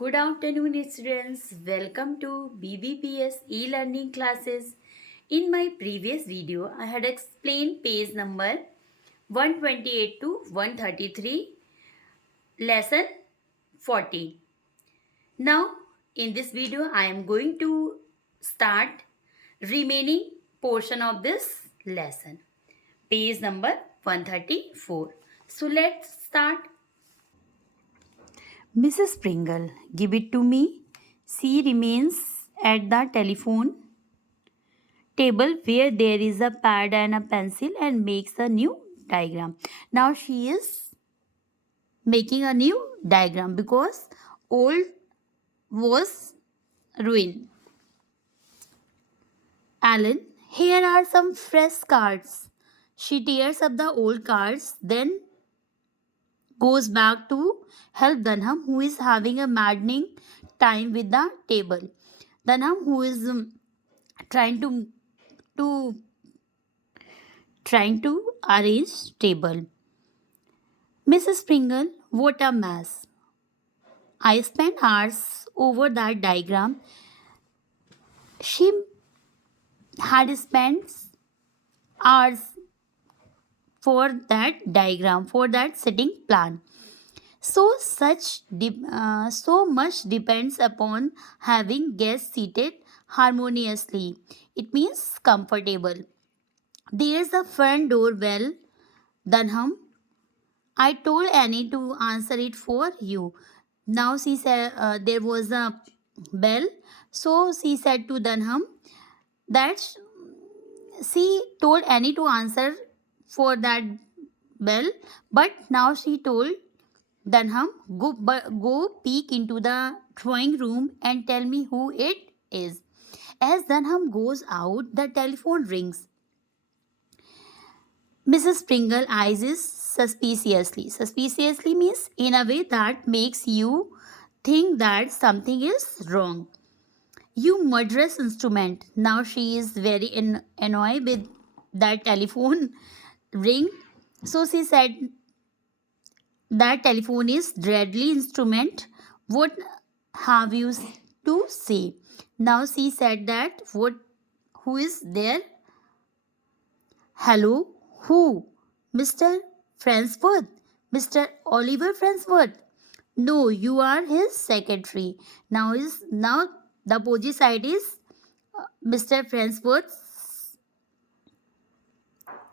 Good afternoon, students. Welcome to BBPS e-learning classes. In my previous video, I had explained page number 128 to 133, lesson 14. Now, in this video, I am going to start remaining portion of this lesson. Page number 134. So, let's start. Mrs. Pringle, give it to me. She remains at the telephone table where there is a pad and a pencil and makes a new diagram. Now she is making a new diagram because old was ruined. Alan, here are some fresh cards. She tears up the old cards, then goes back to help Dunham, who is having a maddening time with the table. Dunham, who is trying to trying to arrange table. Mrs. Pringle, what a mess. I spent hours over that diagram. She had spent hours for that diagram, for that sitting plan. So much depends upon having guests seated harmoniously. It means comfortable. There's a front door bell, Dunham. I told Annie to answer it for you. Now she said there was a bell. So she said to Dunham that she told Annie to answer for that bell, but now she told Dunham, go peek into the drawing room and tell me who it is. As Dunham goes out, the telephone rings. Mrs. Pringle eyes is suspiciously. Suspiciously means in a way that makes you think that something is wrong. You murderous instrument. Now she is very annoyed with that telephone ring. So she said that telephone is deadly instrument. What have you to say? Now she said that what who is there? Hello, who? Mr. Fransworth? Mr. Oliver Fransworth? No, you are his secretary. Now the opposite side is Mr. Fransworth's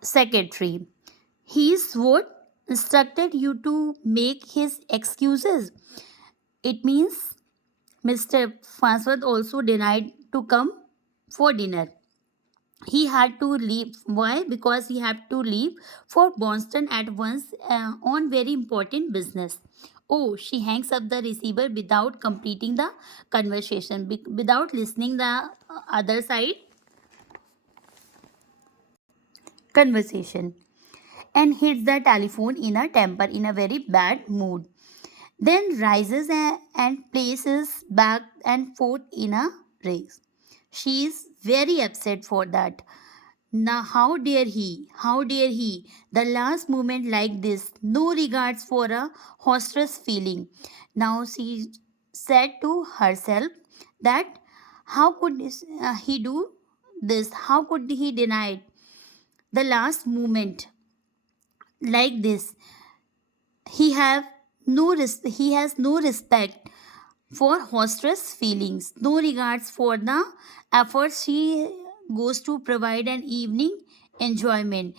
secretary. He is what instructed you to make his excuses. It means Mr. Farnsworth also denied to come for dinner. He had to leave. Why? Because he had to leave for Boston at once on very important business. Oh, she hangs up the receiver without completing the conversation, without listening the other side conversation, and hits the telephone in a temper, in a very bad mood. Then rises and places back and forth in a race. She is very upset for that. Now, how dare he? How dare he? The last moment like this, no regards for a hostess feeling. Now she said to herself that how could he do this? How could he deny it? The last moment like this, he has no respect for hostess feelings, no regards for the efforts she goes to provide an evening enjoyment,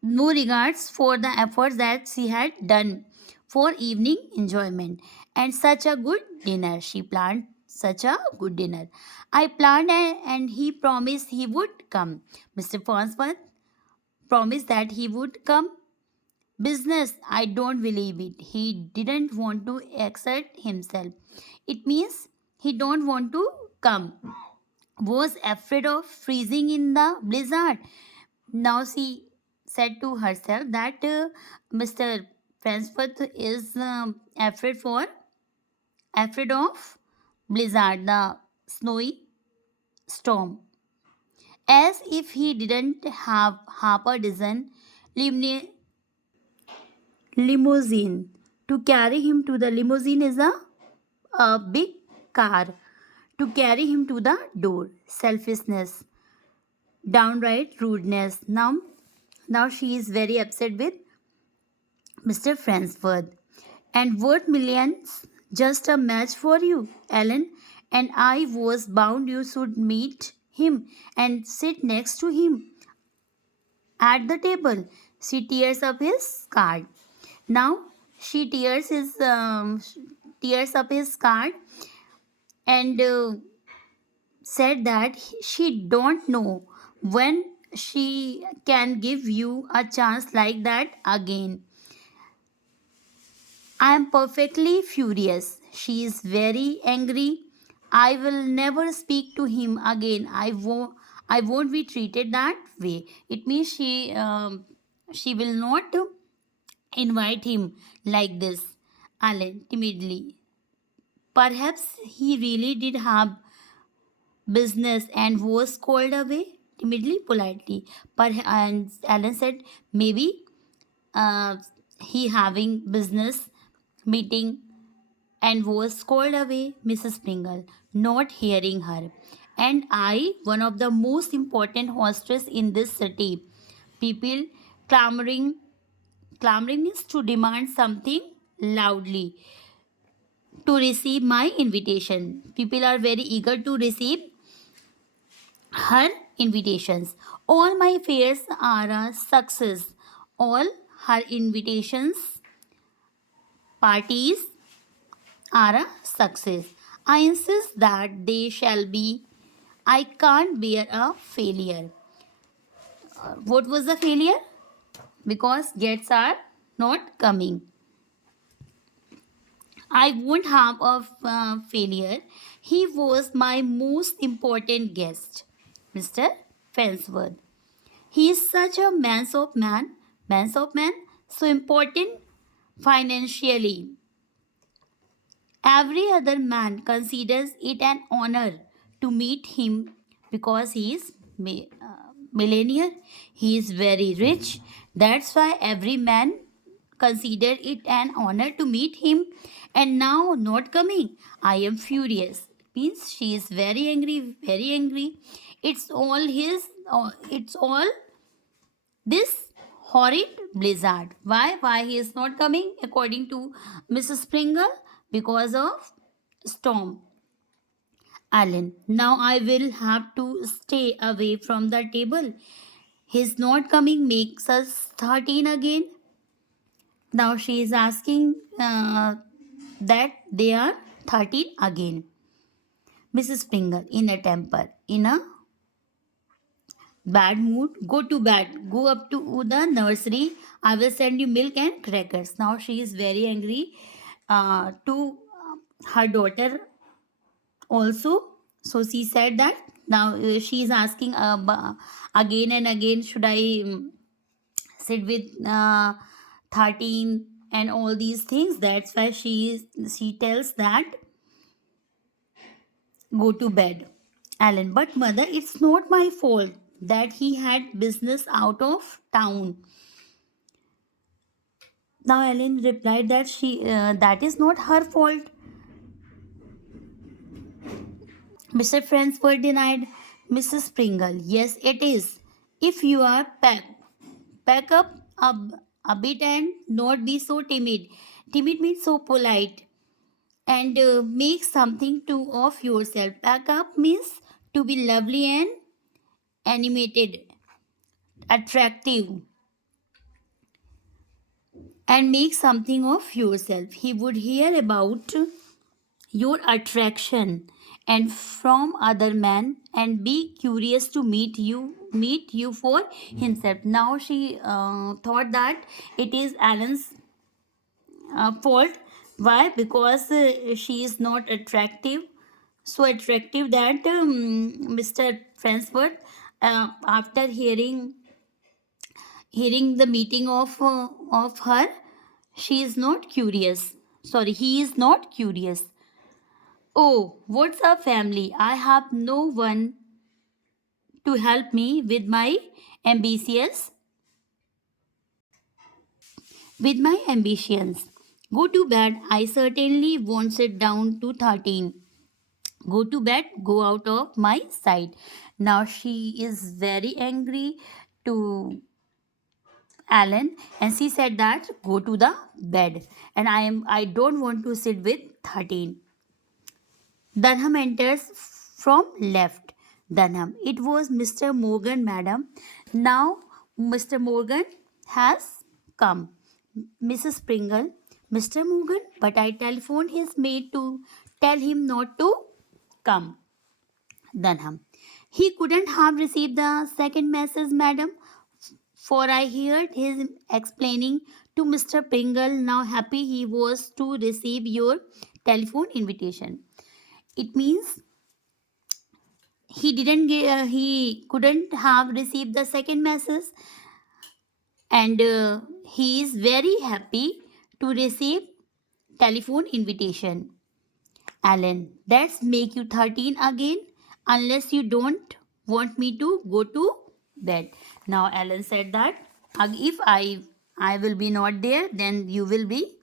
no regards for the efforts that she had done for evening enjoyment. And such a good dinner she planned, such a good dinner I planned, and he promised he would come. Mr. Farnsworth promised that he would come. Business, I don't believe it. He didn't want to exert himself. It means he don't want to come. Was afraid of freezing in the blizzard. Now she said to herself that Mr. Fransworth is afraid of blizzard, the snowy storm. As if he didn't have half a dozen limousine to carry him to the limousine is a a big car to carry him to the door. Selfishness, downright rudeness. Now she is very upset with Mr. Fransworth. And what millions? Just a match for you, Ellen. And I was bound you should meet him and sit next to him at the table. She tears up his card. Now she tears up his card and said that she don't know when she can give you a chance like that again. I am perfectly furious. She is very angry. I will never speak to him again. I won't be treated that way. It means she will not invite him like this. Alan timidly. Perhaps he really did have business and was called away timidly, politely. And Alan said, maybe uh, he having business meeting and was called away. Mrs. Pringle, not hearing her. And I, one of the most important hostess in this city. People clamoring, clamoring is to demand something loudly to receive my invitation. People are very eager to receive her invitations. All my affairs are a success. All her invitations, parties are a success. I insist that they shall be. I can't bear a failure. What was the failure? Because guests are not coming. I won't have a failure. He was my most important guest, Mr. Fensworth. He is such a man of man, so important financially. Every other man considers it an honor to meet him because he is millionaire. He is very rich. That's why every man considered it an honor to meet him. And now not coming. I am furious. Means she is very angry, very angry. It's all his. It's all this horrid blizzard. Why he is not coming? According to Mrs. Pringle, because of storm. Alan, now I will have to stay away from the table. His not coming makes us 13 again. Now she is asking that they are 13 again. Mrs. Pringle, in a temper, in a bad mood, go to bed, go up to the nursery. I will send you milk and crackers. Now she is very angry to her daughter also. So she said that now she is asking again and again, should I sit with 13 and all these things. That's why she tells that go to bed, Alan. But mother, it's not my fault that he had business out of town. Now Ellen replied that that is not her fault. Mr. Fransford denied. Mrs. Pringle, yes, it is. If you are pack up a bit and not be so timid. Timid means so polite. And make something to of yourself. Pack up means to be lovely and animated, attractive, and make something of yourself. He would hear about your attraction and from other men and be curious to meet you for himself. Now she thought that it is Alan's fault. Why? Because she is not attractive, so attractive that Mr. Fransworth, after hearing the meeting of her, she is not curious. Sorry, he is not curious. Oh, what's a family? I have no one to help me ambitious with my ambitions. Go to bed. I certainly won't sit down to 13. Go to bed. Go out of my sight. Now she is very angry to Alan, and she said that go to the bed, and I don't want to sit with 13. Dunham enters from left. Dunham. It was Mr. Morgan, madam. Now Mr. Morgan has come. Mrs. Pringle. Mr. Morgan, but I telephoned his maid to tell him not to come. Dunham. He couldn't have received the second message, madam, for I heard him explaining to Mr. Pringle how happy he was to receive your telephone invitation. It means he couldn't have received the second message, and he is very happy to receive telephone invitation. Alan, that's make you 13 again, unless you don't want me to go to bed. Now Alan said that if I will be not there, then you will be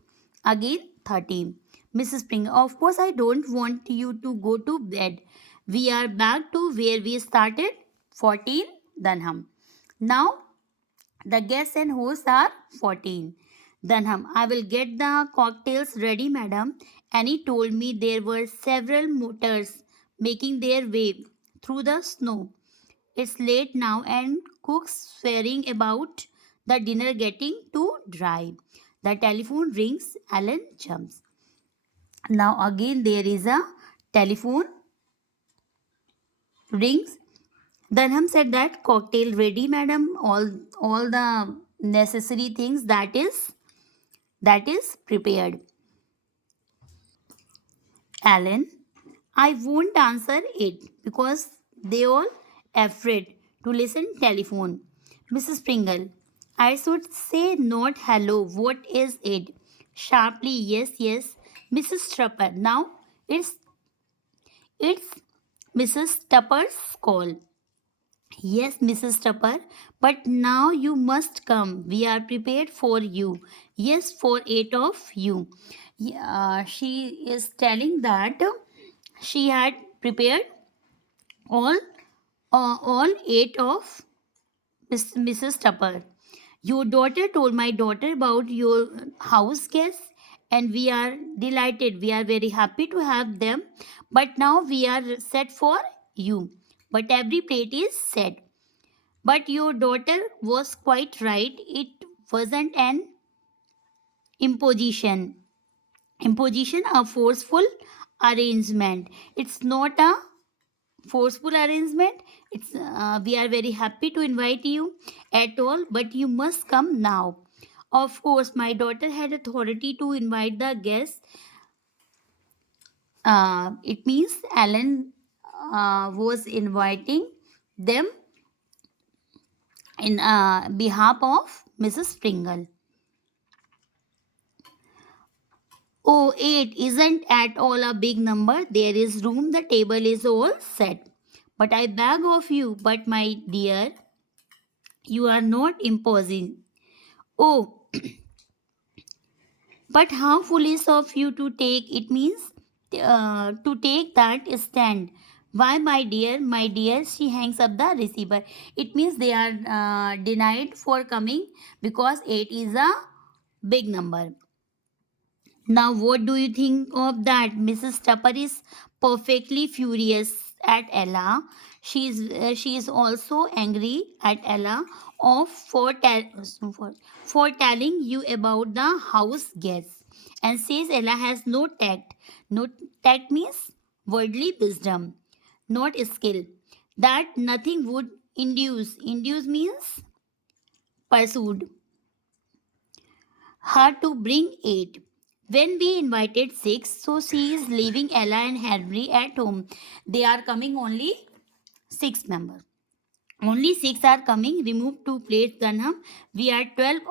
again 13. Mrs. Springer, of course I don't want you to go to bed. We are back to where we started, 14 Dunham. Now the guests and hosts are 14. Dunham, I will get the cocktails ready, madam. Annie told me there were several motors making their way through the snow. It's late now and cook's swearing about the dinner getting too dry. The telephone rings. Alan jumps. Now again there is a telephone rings. Dunham said that cocktail ready, madam. All the necessary things that is prepared. Alan, I won't answer it because they all afraid to listen telephone. Mrs. Pringle, I should say not hello. What is it? Sharply, yes, yes. Mrs. Tupper. Now it's Mrs. Tupper's call. Yes, Mrs. Tupper, but now you must come. We are prepared for you. Yes, for 8 of you. Yeah, she is telling that she had prepared all all 8 of Mrs. Tupper. Your daughter told my daughter about your house guests, and we are delighted. We are very happy to have them. But now we are set for you. But every plate is set. But your daughter was quite right. It wasn't an imposition. Imposition, a forceful arrangement. It's not a forceful arrangement. It's we are very happy to invite you at all, but you must come now. Of course, my daughter had authority to invite the guests. It means Alan was inviting them in behalf of Mrs. Pringle. Oh, 8 isn't at all a big number. There is room, the table is all set. But I beg of you, but my dear, you are not imposing. Oh, but how foolish of you to take it means to take that stand. Why, my dear, she hangs up the receiver. It means they are denied for coming because 8 is a big number. Now, what do you think of that? Mrs. Tupper is perfectly furious at Ella. She is also angry at Ella of for telling you about the house guests, and says Ella has no tact. No tact means worldly wisdom, not skill. That nothing would induce. Induce means pursued her to bring 8. When we invited 6, so she is leaving Ella and Henry at home. They are coming only 6 members. Only 6 are coming. Remove 2 plates, Dunham. We are 12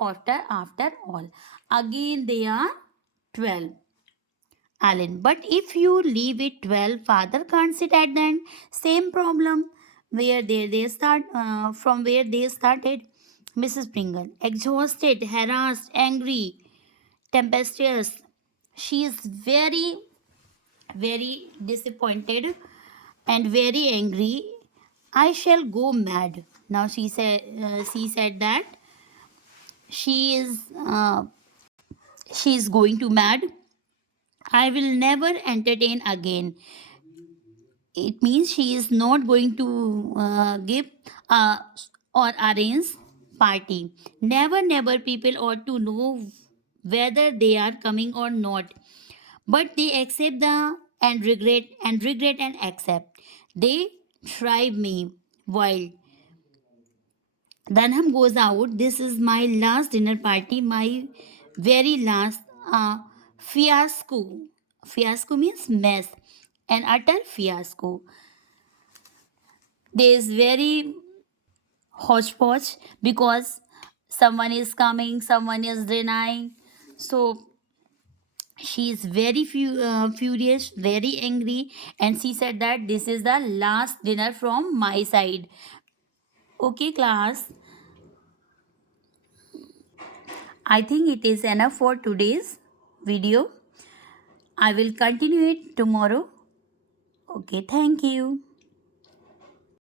after all. Again they are 12. Alan, but if you leave it 12, father can't sit at the end. Same problem where they start from where they started. Mrs. Pringle, exhausted, harassed, angry, tempestuous. She is very, very disappointed and very angry. I shall go mad. Now she said that she is she is going to mad. I will never entertain again. It means she is not going to give uh, or arrange party. Never, never people ought to know whether they are coming or not. But they accept the and regret and accept. They drive me wild. Danham goes out. This is my last dinner party, my very last fiasco. Fiasco means mess, an utter fiasco. There is very hodgepodge because someone is coming, someone is denying. So she is very furious, very angry, and she said that this is the last dinner from my side. Okay, class, I think it is enough for today's video. I will continue it tomorrow. Okay, thank you.